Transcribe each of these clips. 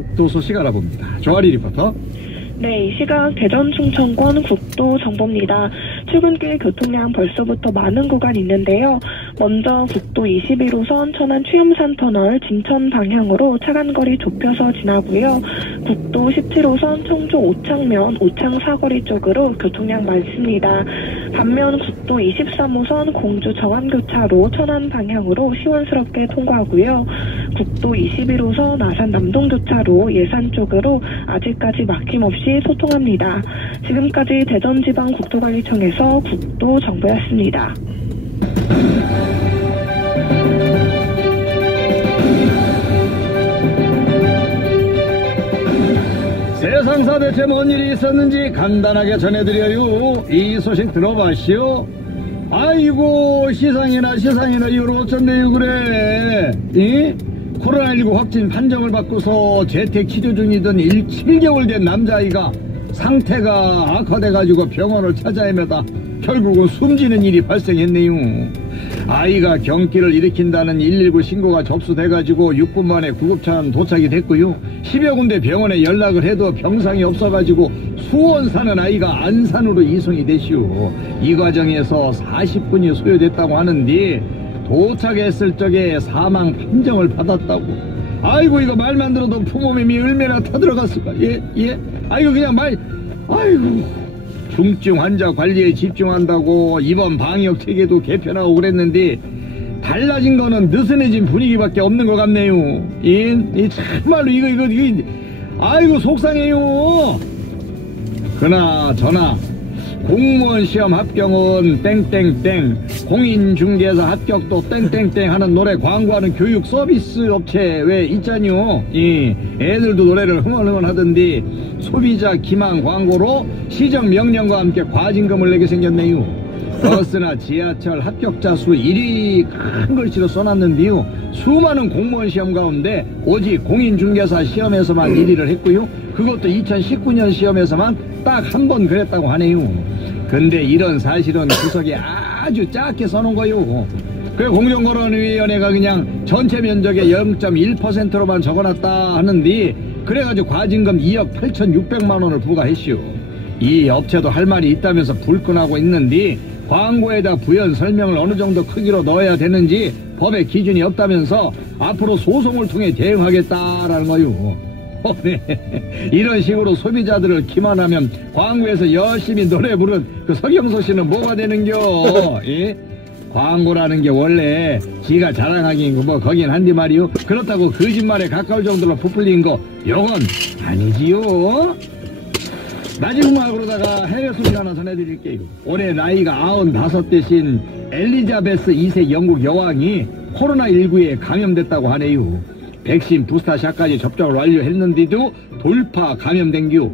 국도 소식 알아봅니다. 조아리 리포터. 네, 이 시각 대전 충청권 국도 정보입니다. 출근길 교통량 벌써부터 많은 구간 있는데요. 먼저 국도 21호선 천안 취염산 터널 진천 방향으로 차간거리 좁혀서 지나고요. 국도 17호선 청주 오창면 오창 사거리 쪽으로 교통량 많습니다. 반면 국도 23호선 공주 정안교차로 천안 방향으로 시원스럽게 통과하고요. 국도 21호선 아산 남동교차로 예산 쪽으로 아직까지 막힘없이 소통합니다. 지금까지 대전지방국토관리청에서 국도 정보였습니다. 세상사 대체 뭔 일이 있었는지 간단하게 전해드려요. 이 소식 들어봤시오? 아이고 시상이나 이후로 어쩐대요 그래. 이? 코로나19 확진 판정을 받고서 재택 치료 중이던 7개월 된 남자아이가 상태가 악화돼가지고 병원을 찾아 헤매다 결국은 숨지는 일이 발생했네요. 아이가 경기를 일으킨다는 119 신고가 접수돼가지고 6분 만에 구급차는 도착이 됐고요. 10여 군데 병원에 연락을 해도 병상이 없어가지고 수원 사는 아이가 안산으로 이송이 되시오. 이 과정에서 40분이 소요됐다고 하는데 도착했을 적에 사망 판정을 받았다고. 아이고 이거 말만 들어도 부모님이 얼마나 타들어갔을까. 예? 아이고 그냥 아이고 중증 환자 관리에 집중한다고 이번 방역 체계도 개편하고 그랬는데 달라진 거는 느슨해진 분위기밖에 없는 것 같네요. 참말로 이거 아이고 속상해요. 그나저나 공무원 시험 합격은 땡땡땡, 공인중개사 합격도 땡땡땡 하는 노래 광고하는 교육 서비스 업체 왜 있잖요. 애들도 노래를 흥얼흥얼 하던데 소비자 기망 광고로 시정 명령과 함께 과징금을 내게 생겼네요. 버스나 지하철 합격자 수 1위 큰 글씨로 써놨는데요. 수많은 공무원 시험 가운데 오직 공인중개사 시험에서만 1위를 했고요. 그것도 2019년 시험에서만 딱 한 번 그랬다고 하네요. 근데 이런 사실은 구석에 아주 작게 써놓은 거요. 그래 공정거래위원회가 그냥 전체 면적의 0.1%로만 적어놨다 하는데 그래가지고 과징금 2억 8,600만 원을 부과했시오. 이 업체도 할 말이 있다면서 불끈하고 있는데 광고에다 부연 설명을 어느 정도 크기로 넣어야 되는지 법에 기준이 없다면서 앞으로 소송을 통해 대응하겠다라는 거요. 네. 이런 식으로 소비자들을 기만하면 광고에서 열심히 노래 부른 그 서경석 씨는 뭐가 되는겨? 예? 광고라는 게 원래 지가 자랑하긴 뭐 거긴 한디 말이요. 그렇다고 거짓말에 가까울 정도로 부풀린 거 요건 아니지요. 마지막 그러다가 해외 소식 하나 전해드릴게요. 올해 나이가 95대신 엘리자베스 2세 영국 여왕이 코로나19에 감염됐다고 하네요. 백신 부스터샷까지 접종을 완료했는데도 돌파 감염된겨.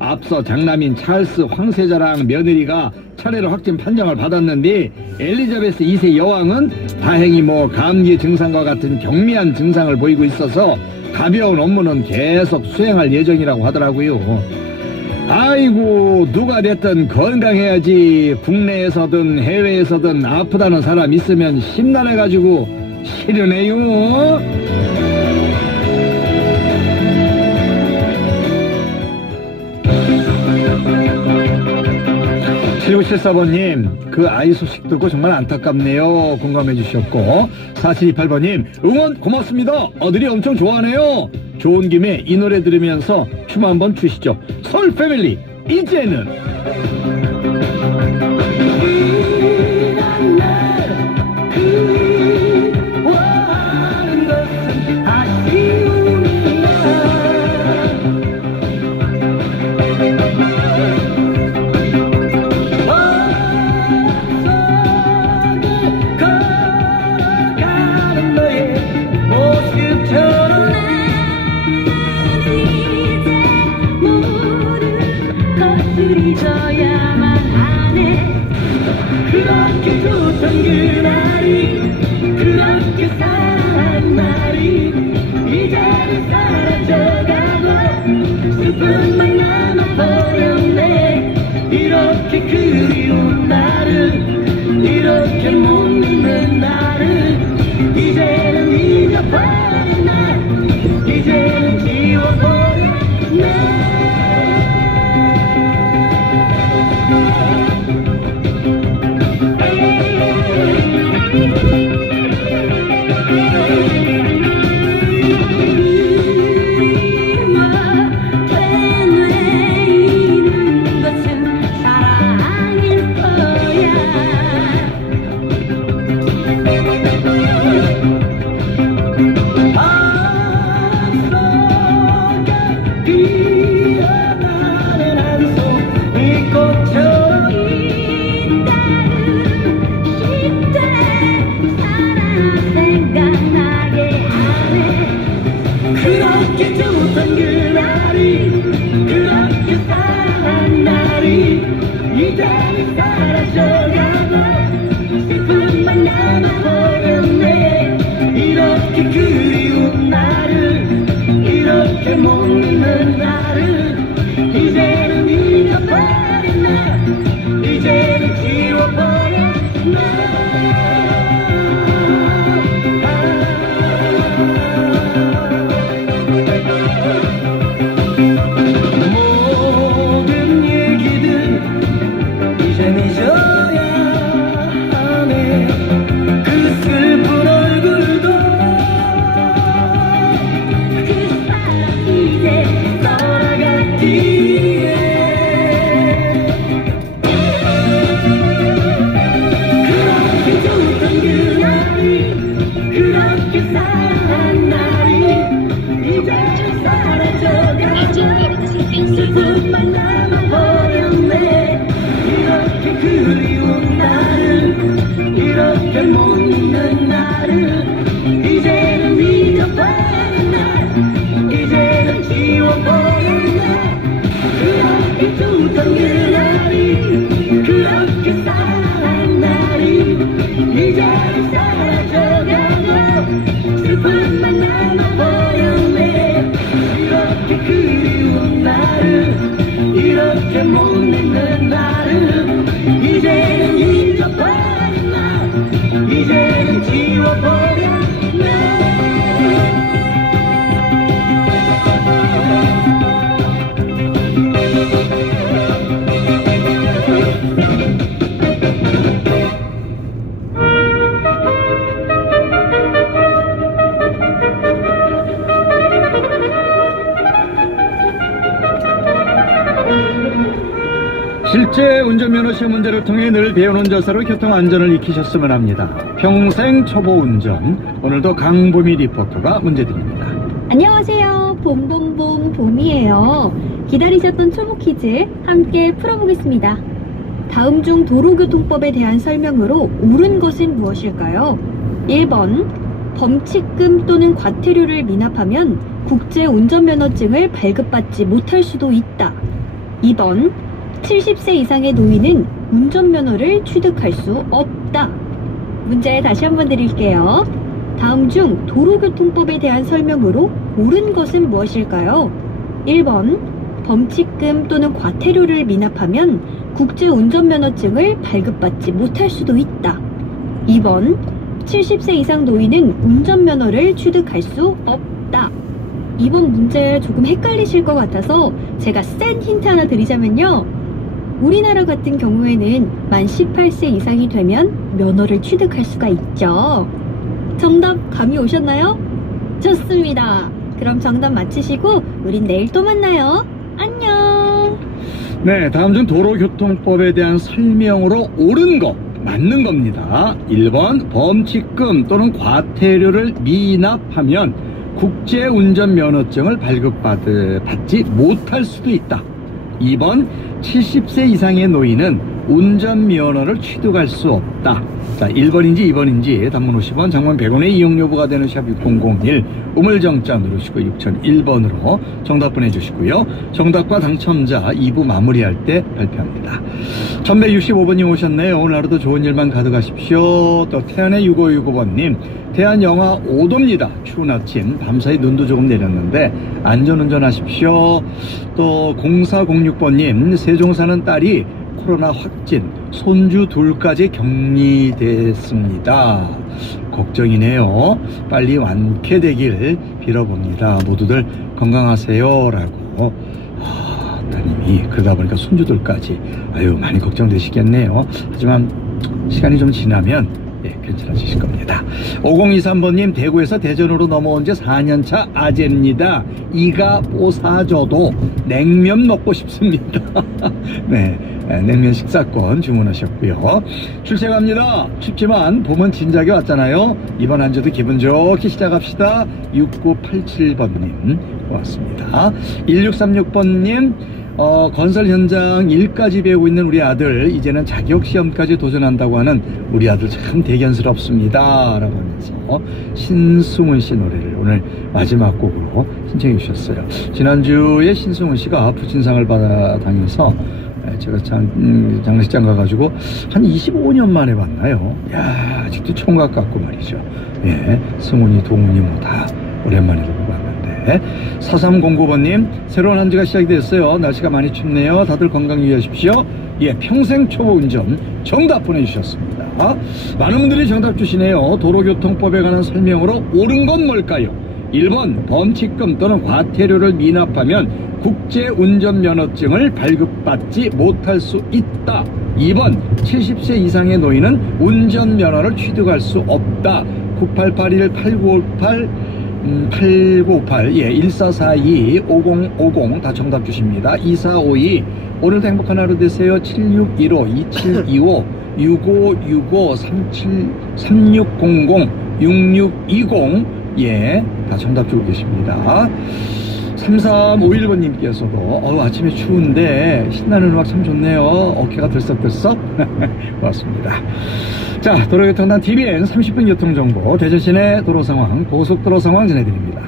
앞서 장남인 찰스 황세자랑 며느리가 차례로 확진 판정을 받았는데 엘리자베스 2세 여왕은 다행히 감기 증상과 같은 경미한 증상을 보이고 있어서 가벼운 업무는 계속 수행할 예정이라고 하더라고요. 아이고 누가 됐든 건강해야지. 국내에서든 해외에서든 아프다는 사람 있으면 심란해가지고 싫으네요. 7974번님 그 아이 소식 듣고 정말 안타깝네요. 공감해 주셨고 4728번님 응원 고맙습니다. 아들이 엄청 좋아하네요. 좋은 김에 이 노래 들으면서 춤 한번 추시죠. 서울 패밀리 이제는 그렇게 좋던 그날이 그렇게 사랑한 날이 이제는 사라져가고 슬픔만 남아버렸네. 이렇게 그리운 나를 이렇게 못 믿는 나를 이제는 잊어버린 날 이제는 지워버린 이렇게 못 믿는 나를 이제는 잊어버린 날 이제는 지워버린 날 그렇게 두던 그날이 그렇게 사랑한 날이 이제는 사라져가고 슬픔만 남아버렸네 이렇게 그리운 나를 이렇게 못 믿는 나를 이제는 잊어버린 날 이제는 지워버렸네 실제 운전면허 시험 문제를 통해 늘 배운 운전사로 교통안전을 익히셨으면 합니다. 평생 초보운전, 오늘도 강보미 리포터가 문제 드립니다. 안녕하세요. 봄봄봄 봄이에요. 기다리셨던 초보 퀴즈 함께 풀어보겠습니다. 다음 중 도로교통법에 대한 설명으로 옳은 것은 무엇일까요? 1번 범칙금 또는 과태료를 미납하면 국제운전면허증을 발급받지 못할 수도 있다. 2번 70세 이상의 노인은 운전면허를 취득할 수 없다. 문제 다시 한번 드릴게요. 다음 중 도로교통법에 대한 설명으로 옳은 것은 무엇일까요? 1번 범칙금 또는 과태료를 미납하면 국제운전면허증을 발급받지 못할 수도 있다. 2번 70세 이상 노인은 운전면허를 취득할 수 없다. 이번 문제 조금 헷갈리실 것 같아서 제가 센 힌트 하나 드리자면요. 우리나라 같은 경우에는 만 18세 이상이 되면 면허를 취득할 수가 있죠. 정답 감이 오셨나요? 좋습니다. 그럼 정답 맞히시고 우린 내일 또 만나요. 안녕. 네, 다음 중 도로교통법에 대한 설명으로 옳은 거 맞는 겁니다. 1번 범칙금 또는 과태료를 미납하면 국제운전면허증을 발급받지 못할 수도 있다. 2번 70세 이상의 노인은 운전면허를 취득할 수 없다. 자, 1번인지 2번인지 단문 50원, 장문 100원의 이용료부가 되는 샵 6001 우물정자 누르시고 6001번으로 정답 보내주시고요. 정답과 당첨자 2부 마무리할 때 발표합니다. 1165번님 오셨네요. 오늘 하루도 좋은 일만 가득하십시오. 또 태안의 6565번님 태안 영하 5도입니다. 추운 아침 밤사이 눈도 조금 내렸는데 안전운전 하십시오. 또 0406번님 세종 사는 딸이 코로나 확진, 손주 둘까지 격리됐습니다. 걱정이네요. 빨리 완쾌되길 빌어봅니다. 모두들 건강하세요 라고 따님이 그러다 보니까 손주들까지 아유 많이 걱정되시겠네요. 하지만 시간이 좀 지나면 괜찮아지실 겁니다. 5023번님 대구에서 대전으로 넘어온 지 4년차 아재입니다. 이가 뽀사져도 냉면 먹고 싶습니다. 네, 냉면 식사권 주문하셨고요. 출첵합니다. 춥지만 봄은 진작에 왔잖아요. 이번 한 주도 기분 좋게 시작합시다. 6987번님 고맙습니다. 1636번님 건설 현장 일까지 배우고 있는 우리 아들 이제는 자격시험까지 도전한다고 하는 우리 아들 참 대견스럽습니다 라고 하면서 신승훈 씨 노래를 오늘 마지막 곡으로 신청해 주셨어요. 지난주에 신승훈 씨가 부친상을 받아다녀서 제가 장례식장 가가지고 한 25년 만에 봤나요? 야 아직도 총각 같고 말이죠. 예, 승훈이 동훈이 뭐 다 오랜만에 보고 봤는데 4309번님 새로운 한 주가 시작이 됐어요. 날씨가 많이 춥네요. 다들 건강 유의하십시오. 예, 평생 초보 운전 정답 보내주셨습니다. 많은 분들이 정답 주시네요. 도로교통법에 관한 설명으로 옳은 건 뭘까요? 1번 범칙금 또는 과태료를 미납하면 국제운전면허증을 발급받지 못할 수 있다. 2번 70세 이상의 노인은 운전면허를 취득할 수 없다. 9881-8958 8958 예, 1442 5050 다 정답 주십니다. 2452 오늘도 행복한 하루 되세요. 7615 2725 6565 3600 6620 예, 다 정답 주고 계십니다. 3351번님께서도 아침에 추운데 신나는 음악 참 좋네요. 어깨가 들썩들썩 고맙습니다. 자, 도로교통단 TVN 30분 교통정보, 대전 시내 도로 상황, 고속도로 상황 전해드립니다.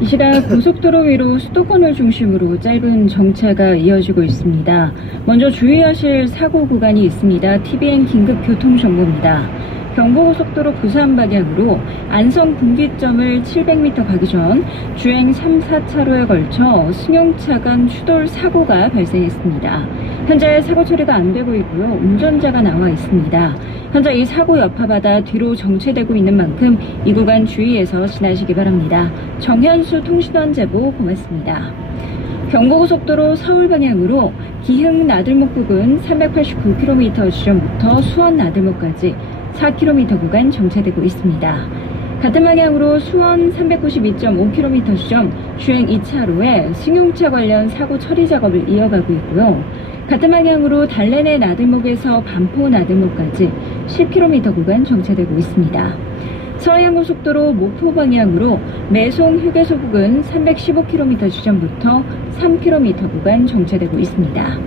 이 시각 고속도로 위로 수도권을 중심으로 짧은 정체가 이어지고 있습니다. 먼저 주의하실 사고 구간이 있습니다. TVN 긴급교통정보입니다. 경부고속도로 부산 방향으로 안성 분기점을 700m 가기 전 주행 3, 4차로에 걸쳐 승용차 간 추돌 사고가 발생했습니다. 현재 사고 처리가 안 되고 있고요. 운전자가 나와 있습니다. 현재 이 사고 여파받아 뒤로 정체되고 있는 만큼 이 구간 주의해서 지나시기 바랍니다. 정현수 통신원 제보 고맙습니다. 경부고속도로 서울 방향으로 기흥 나들목 부근 389km 지점부터 수원 나들목까지 4km 구간 정체되고 있습니다. 같은 방향으로 수원 392.5km 지점 주행 2차로에 승용차 관련 사고 처리 작업을 이어가고 있고요. 같은 방향으로 달래내 나들목에서 반포 나들목까지 10km 구간 정체되고 있습니다. 서해안고속도로 목포 방향으로 매송 휴게소 부근 315km 지점부터 3km 구간 정체되고 있습니다.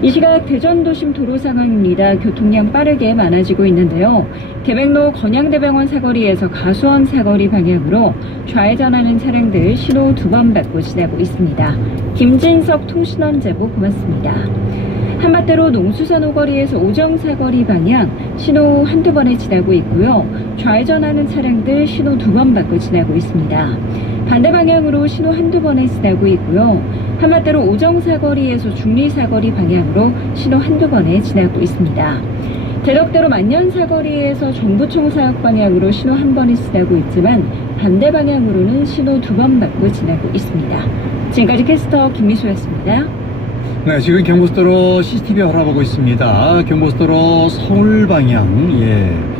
이 시각 대전도심 도로 상황입니다. 교통량 빠르게 많아지고 있는데요. 계백로 건양대병원 사거리에서 가수원 사거리 방향으로 좌회전하는 차량들 신호 2번 받고 지나고 있습니다. 김진석 통신원 제보 고맙습니다. 한밭대로 농수산 오거리에서 오정사거리 방향 신호 한두 번에 지나고 있고요. 좌회전하는 차량들 신호 2번 받고 지나고 있습니다. 반대 방향으로 신호 한두 번에 지나고 있고요. 한밭대로 오정사거리에서 중리사거리 방향으로 신호 한두 번에 지나고 있습니다. 대덕대로 만년사거리에서 정부총사역 방향으로 신호 한 번에 지나고 있지만 반대 방향으로는 신호 2번 받고 지나고 있습니다. 지금까지 캐스터 김미수였습니다. 네, 지금 경부고속도로 CCTV 알아보고 있습니다. 경부고속도로 서울 방향,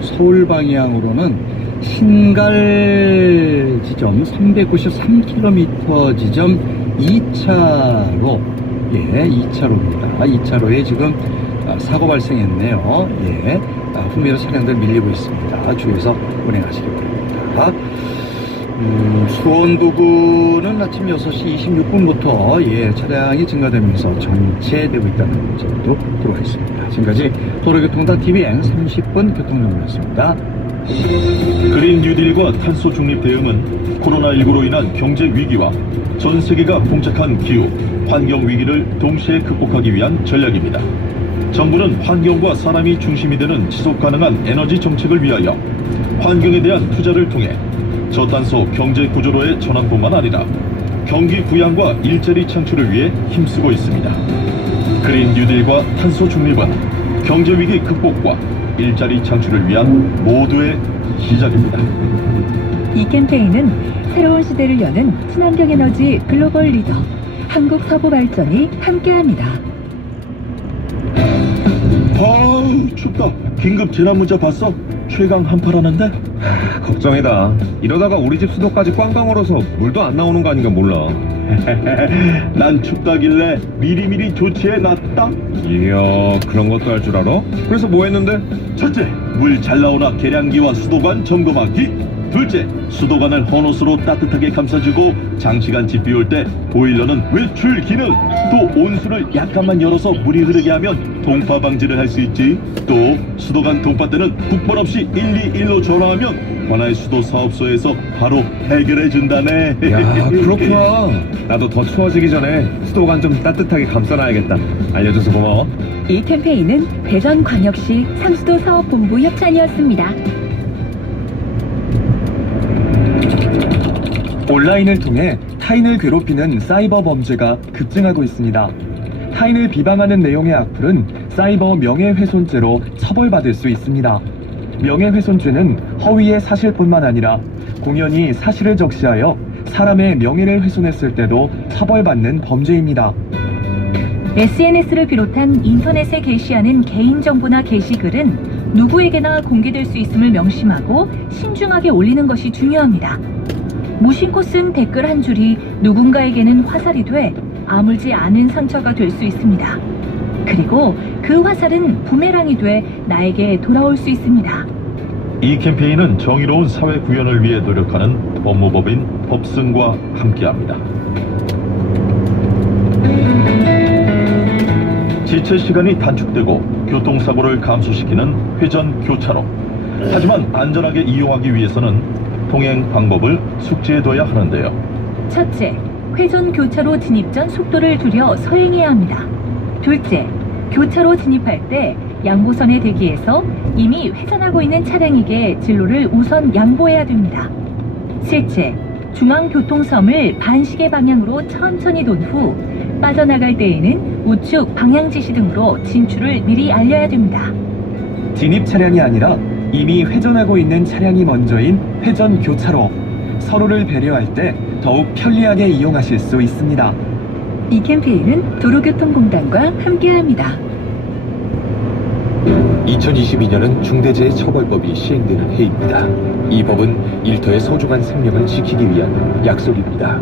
서울 방향으로는 신갈 지점 393km 지점 2차로, 2차로입니다. 2차로에 지금 사고 발생했네요. 후미로 차량들 밀리고 있습니다. 주의해서 운행하시기 바랍니다. 수원 부근은 아침 6시 26분부터 차량이 증가되면서 정체되고 있다는 점도 들어와 있습니다. 지금까지 도로교통단 TVN 30분 교통정보였습니다. 그린 뉴딜과 탄소 중립 대응은 코로나19로 인한 경제 위기와 전 세계가 봉착한 기후, 환경 위기를 동시에 극복하기 위한 전략입니다. 정부는 환경과 사람이 중심이 되는 지속 가능한 에너지 정책을 위하여 환경에 대한 투자를 통해 저탄소 경제 구조로의 전환뿐만 아니라 경기 부양과 일자리 창출을 위해 힘쓰고 있습니다. 그린 뉴딜과 탄소 중립은 경제 위기 극복과 일자리 창출을 위한 모두의 시작입니다. 이 캠페인은 새로운 시대를 여는 친환경 에너지 글로벌 리더 한국서부발전이 함께합니다. 춥다. 긴급 재난 문자 봤어? 최강 한파라는데? 걱정이다. 이러다가 우리 집 수도까지 꽝꽝 얼어서 물도 안 나오는 거 아닌가 몰라. 난 춥다길래 미리미리 조치해놨다. 이야, 그런 것도 할 줄 알아? 그래서 뭐 했는데? 첫째, 물 잘 나오나 계량기와 수도관 점검하기. 둘째, 수도관을 헌옷으로 따뜻하게 감싸주고 장시간 집 비올 때 보일러는 외출 기능. 또 온수를 약간만 열어서 물이 흐르게 하면 동파 방지를 할 수 있지. 또 수도관 동파 때는 국번 없이 121로 전화하면 관할 수도 사업소에서 바로 해결해 준다네. 야, 그렇구나. 나도 더 추워지기 전에 수도관 좀 따뜻하게 감싸놔야겠다. 알려줘서 고마워. 이 캠페인은 대전광역시 상수도 사업본부 협찬이었습니다. 온라인을 통해 타인을 괴롭히는 사이버 범죄가 급증하고 있습니다. 타인을 비방하는 내용의 악플은 사이버 명예훼손죄로 처벌받을 수 있습니다. 명예훼손죄는 허위의 사실뿐만 아니라 공연히 사실을 적시하여 사람의 명예를 훼손했을 때도 처벌받는 범죄입니다. SNS를 비롯한 인터넷에 게시하는 개인정보나 게시글은 누구에게나 공개될 수 있음을 명심하고 신중하게 올리는 것이 중요합니다. 무심코 쓴 댓글 한 줄이 누군가에게는 화살이 돼 아물지 않은 상처가 될 수 있습니다. 그리고 그 화살은 부메랑이 돼 나에게 돌아올 수 있습니다. 이 캠페인은 정의로운 사회 구현을 위해 노력하는 법무법인 법승과 함께합니다. 지체 시간이 단축되고 교통사고를 감소시키는 회전 교차로. 하지만 안전하게 이용하기 위해서는 통행 방법을 숙지해둬야 하는데요. 첫째, 회전 교차로 진입 전 속도를 줄여 서행해야 합니다. 둘째, 교차로 진입할 때 양보선에 대기해서 이미 회전하고 있는 차량에게 진로를 우선 양보해야 됩니다. 셋째, 중앙교통섬을 반시계 방향으로 천천히 돈 후 빠져나갈 때에는 우측 방향 지시 등으로 진출을 미리 알려야 됩니다. 진입 차량이 아니라 이미 회전하고 있는 차량이 먼저인 회전 교차로. 서로를 배려할 때 더욱 편리하게 이용하실 수 있습니다. 이 캠페인은 도로교통공단과 함께합니다. 2022년은 중대재해처벌법이 시행되는 해입니다. 이 법은 일터의 소중한 생명을 지키기 위한 약속입니다.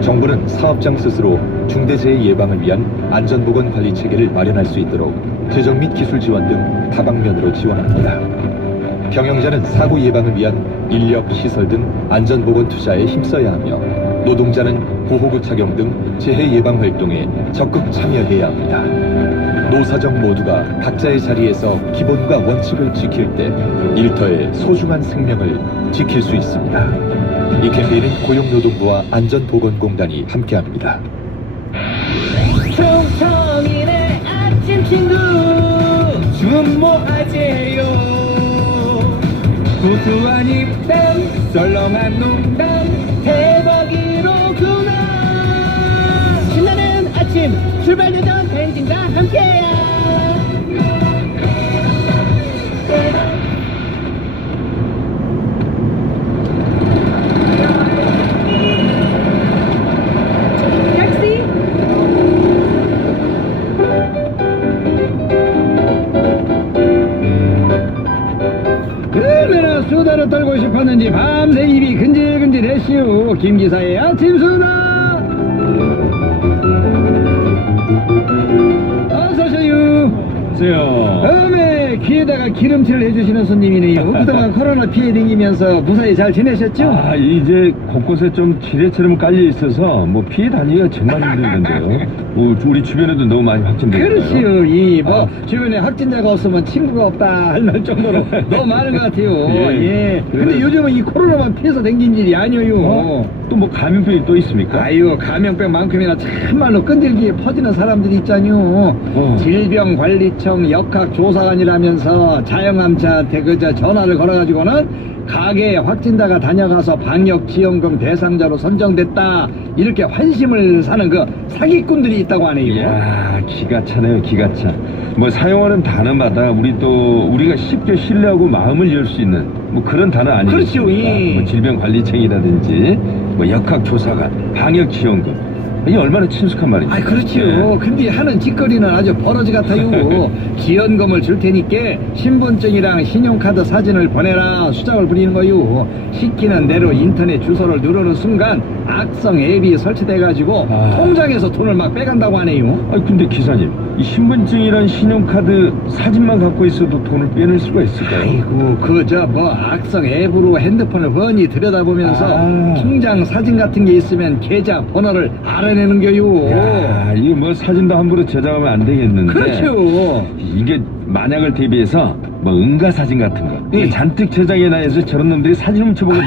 정부는 사업장 스스로 중대재해 예방을 위한 안전보건관리 체계를 마련할 수 있도록 재정 및 기술 지원 등 다방면으로 지원합니다. 경영자는 사고 예방을 위한 인력, 시설 등 안전보건 투자에 힘써야 하며 노동자는 보호구 착용 등 재해 예방 활동에 적극 참여해야 합니다. 노사정 모두가 각자의 자리에서 기본과 원칙을 지킬 때 일터의 소중한 생명을 지킬 수 있습니다. 이 캠페인은 고용노동부와 안전보건공단이 함께합니다. 총청이네 아침 친구 좀 모아제요. 구수한 입담 썰렁한 농담 대박이로구나. 신나는 아침 출발되던 벤진과 함께야. 얼마나 수다를 떨고 싶었는지 밤새 입이 근질근질했시오. 김기사의 아침 수다. 어서오세요. 어메, 귀에다가 기름칠을 해주시는 손님이네요. 그동안 코로나 피해 댕기면서 무사히 잘 지내셨죠? 아, 이제 곳곳에 좀 지뢰처럼 깔려 있어서 뭐 피해 다니기가 정말 힘들던데요. 우리 주변에도 너무 많이 확진되고. 그렇지요. 주변에 확진자가 없으면 친구가 없다 할 말 정도로 너무 많은 것 같아요. 예. 근데 요즘은 이 코로나만 피해서 댕긴 일이 아니에요. 또 뭐 감염병이 또 있습니까? 아유, 감염병만큼이나 참말로 끈질기게 퍼지는 사람들이 있잖요. 질병관리청 역학조사관이라면서 자영암자한테 그저 전화를 걸어가지고는 가게에 확진자가 다녀가서 방역지원금 대상자로 선정됐다 이렇게 환심을 사는 그 사기꾼들이 있다고 하네요. 이야, 기가 차네요, 기가 차. 뭐 사용하는 단어마다 우리가 쉽게 신뢰하고 마음을 열 수 있는 뭐 그런 단어 아니겠습니까? 그렇죠. 예. 뭐 질병관리청이라든지 뭐 역학조사관, 방역지원금. 이게 얼마나 친숙한 말이죠. 아, 그렇지요. 근데 하는 짓거리는 아주 버러지 같아요. 지원금을 줄 테니까 신분증이랑 신용카드 사진을 보내라 수작을 부리는 거요. 시키는 대로 인터넷 주소를 누르는 순간 악성 앱이 설치돼가지고 통장에서 돈을 막 빼간다고 하네요. 아니, 근데 기사님, 이 신분증이랑 신용카드 사진만 갖고 있어도 돈을 빼낼 수가 있을까요? 아이고, 악성 앱으로 핸드폰을 뻔히 들여다보면서 통장 사진 같은 게 있으면 계좌 번호를 알아내는 거요. 야, 이거 뭐 사진도 함부로 저장하면 안 되겠는데. 그렇죠. 이게 만약을 대비해서 뭐 응가사진 같은 거 잔뜩 저장해놔서 저런 놈들이 사진 훔쳐보고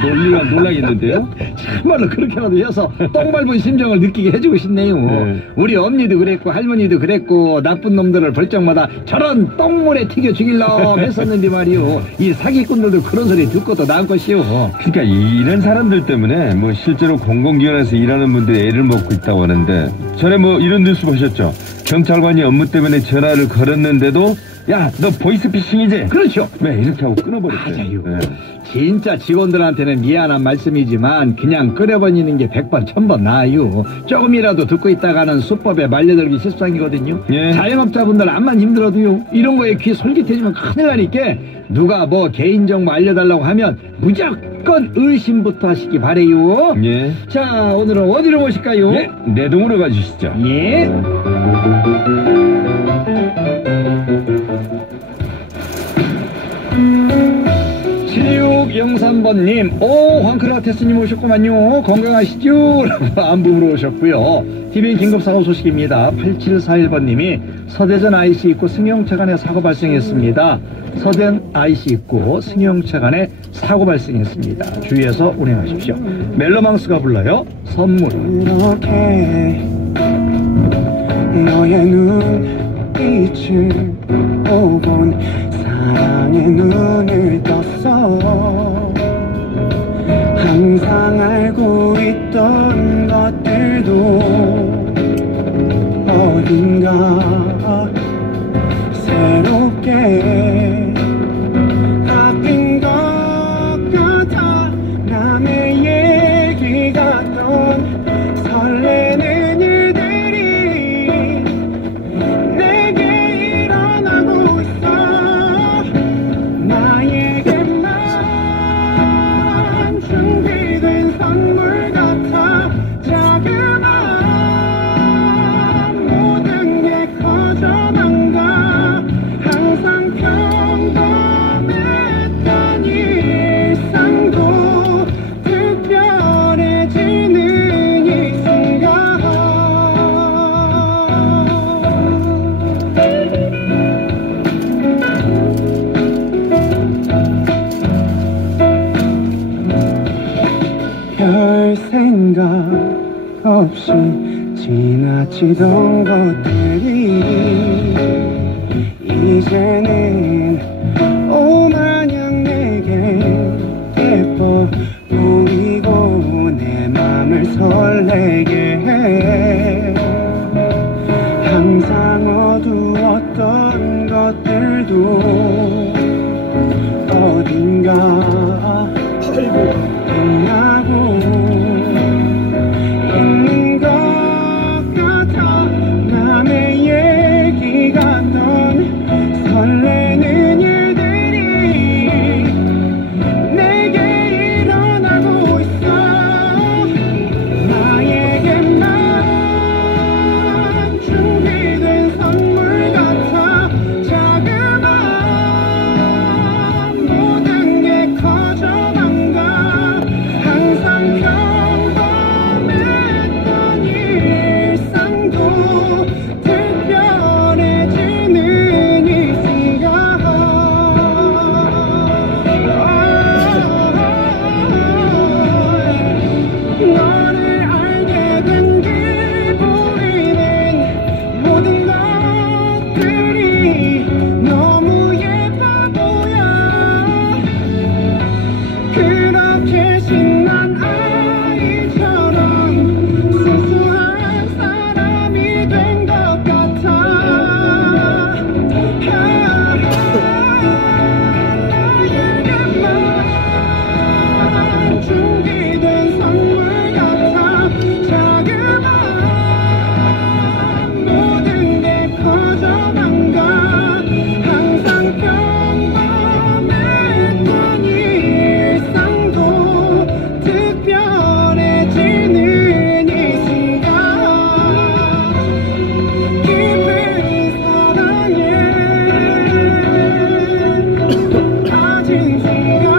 놀라겠는데요? 참말로 그렇게라도 해서 똥 밟은 심정을 느끼게 해주고 싶네요. 우리 엄니도 그랬고 할머니도 그랬고 나쁜 놈들을 볼 적마다 저런 똥물에 튀겨 죽일라 했었는데 말이요. 이 사기꾼들도 그런 소리 듣고도 나은 것이요. 그러니까 이런 사람들 때문에 뭐 실제로 공공기관에서 일하는 분들이 애를 먹고 있다고 하는데, 전에 뭐 이런 뉴스 보셨죠? 경찰관이 업무 때문에 전화를 걸었는데도 야, 너 보이스피싱이지? 그렇죠. 네, 이렇게 하고 끊어버렸어요. 맞아요. 진짜 직원들한테는 미안한 말씀이지만 그냥 끊어버리는 게 100번 1000번 나아요. 조금이라도 듣고 있다가는 수법에 말려들기 십상이거든요. 자영업자분들 암만 힘들어도요, 이런 거에 귀 솔깃해지면 큰일 나니까 누가 뭐 개인정보 알려달라고 하면 무조건 의심부터 하시기 바래요. 자, 오늘은 어디로 모실까요? 내동으로 가주시죠. 6603번님, 황크라테스님 오셨구만요. 건강하시죠? 안부 물어오셨고요. TVN 긴급사고 소식입니다. 8741번님이 서대전 IC 입구 승용차 간에 사고 발생했습니다. 서대전 IC 입구 승용차 간에 사고 발생했습니다. 주의해서 운행하십시오. 멜로망스가 불러요. 선물. 이렇게 너의 눈빛을 보곤 사랑의 눈을 떴어. 항상 알고 있던 것들도 어딘가 새롭게 바뀐 것 같아. 남의 얘기 같던 설레는 일들이 내게 일어나고 있어. 나에게만 준비된 선물 같아. 자그마한 모든 게 커져만 가. 항상 평범했던 일상도 특별해지는 이 순간. 별 생각 없이 지나치던 것들이 이제는 오마냥 내게 예뻐 보이고 내 맘을 설레게 해. 항상 어두웠던 것들도 어딘가 빛나고 있는 것 같아. 남의 얘기 같던 설레는 일들이 내게 일어나고 있어. 나에게만 준비된 선물 같아. 자그마한 모든 게 커져만 가. 항상 평범했던 일상도 특별해지는 이 순간. 너를 알게 된 기분이는 모든 것들이 너무 예뻐 보여. 그렇게 신난 아이처럼 순수한 사람이 된 것 같아. 나에게만 준비된 선물 같아. 자그마한 모든 게 커져만 가. 항상 평범했던 일상도 특별해지는 이 순간. 깊은 사랑에 빠진 순간.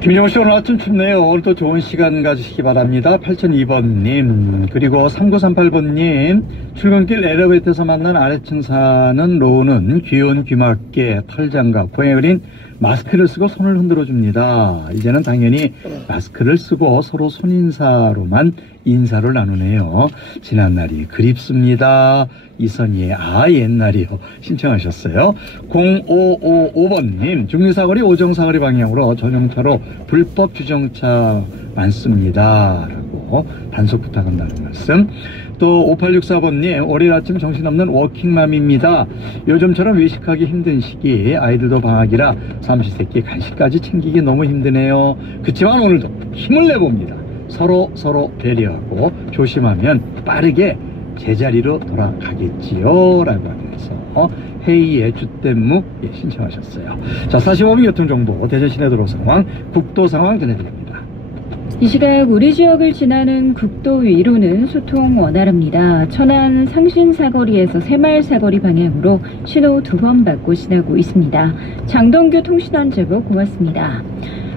김정우 씨, 오늘 아침 춥네요. 오늘도 좋은 시간 가지시기 바랍니다. 8002번님, 그리고 3938번님, 출근길 엘리베이터에서 만난 아래층 사는 로우는 귀여운 귀맞게 털장갑, 고양이 그린 마스크를 쓰고 손을 흔들어 줍니다. 이제는 당연히 마스크를 쓰고 서로 손인사로만 인사를 나누네요. 지난날이 그립습니다. 이선희의 옛날이요 신청하셨어요. 0555번님, 중리사거리 오정사거리 방향으로 전용차로 불법 주정차 많습니다 라고 단속 부탁한다는 말씀. 또 5864번님, 월요일 아침 정신없는 워킹맘입니다. 요즘처럼 외식하기 힘든 시기, 아이들도 방학이라 삼시세끼 간식까지 챙기기 너무 힘드네요. 그치만 오늘도 힘을 내봅니다. 서로 배려하고 조심하면 빠르게 제자리로 돌아가겠지요 라고 하면서 회의의 주댐묵 신청하셨어요. 자, 45분 교통정보 대전 시내도로 상황, 국도 상황 전해드립니다. 이 시각 우리 지역을 지나는 국도 위로는 소통 원활합니다. 천안 상신 사거리에서 새마을 사거리 방향으로 신호 2번 받고 지나고 있습니다. 장동규 통신원 제보 고맙습니다.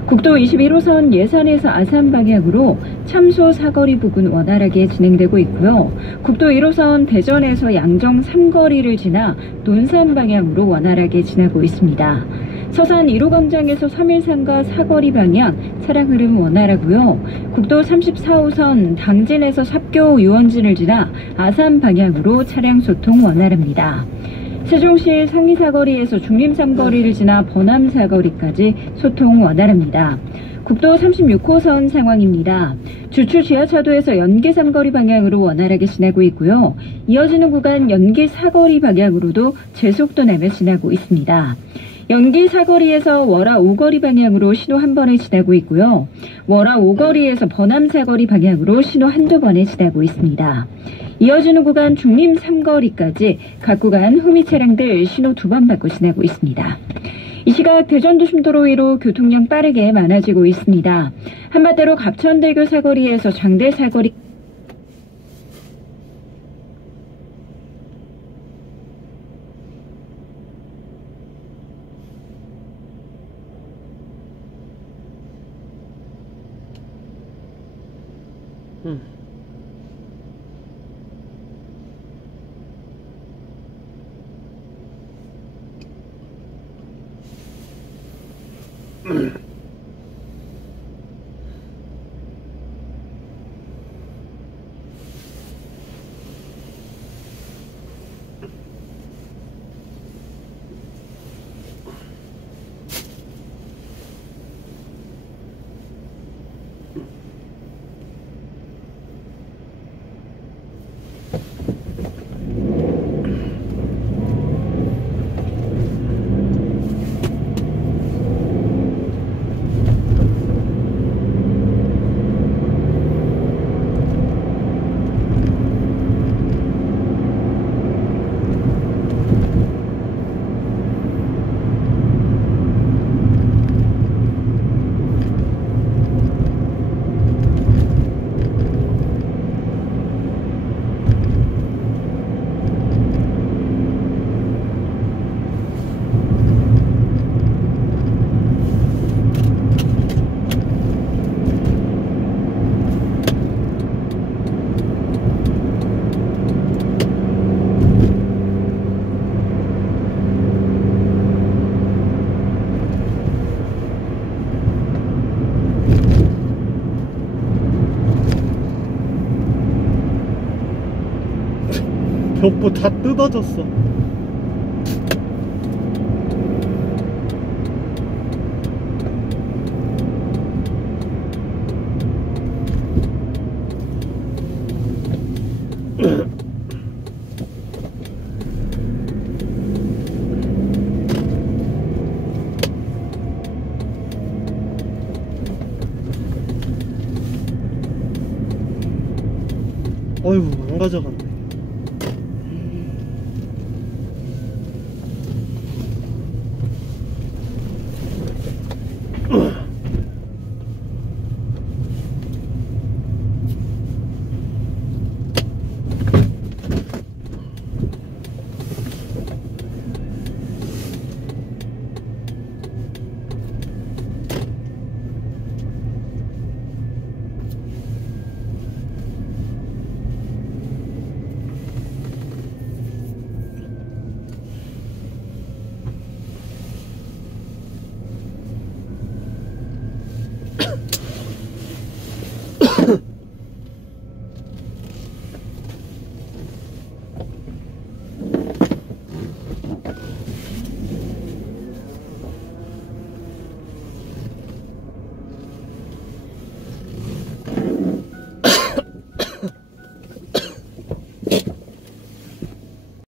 국도 21호선 예산에서 아산 방향으로 참소 사거리 부근 원활하게 진행되고 있고요. 국도 1호선 대전에서 양정 3거리를 지나 논산 방향으로 원활하게 지나고 있습니다. 서산 1호 광장에서 3일산과 사거리 방향 차량 흐름 원활하고요. 국도 34호선 당진에서 삽교 유원진을 지나 아산 방향으로 차량 소통 원활합니다. 세종시 상리사거리에서 중림3거리를 지나 번암사거리까지 소통 원활합니다. 국도 36호선 상황입니다. 주추 지하차도에서 연계3거리 방향으로 원활하게 지나고 있고요. 이어지는 구간 연계4거리 방향으로도 제속도 내며 지나고 있습니다. 연기 사거리에서 월화 5거리 방향으로 신호 1번에 지나고 있고요. 월화 5거리에서 번암 사거리 방향으로 신호 1~2번에 지나고 있습니다. 이어지는 구간 중림 3거리까지 각 구간 후미 차량들 신호 2번 받고 지나고 있습니다. 이 시각 대전도심도로 위로 교통량 빠르게 많아지고 있습니다. 한마대로 갑천대교 사거리에서 장대 사거리 벽보 다 뜯어졌어. 어휴, 안 가져갔네.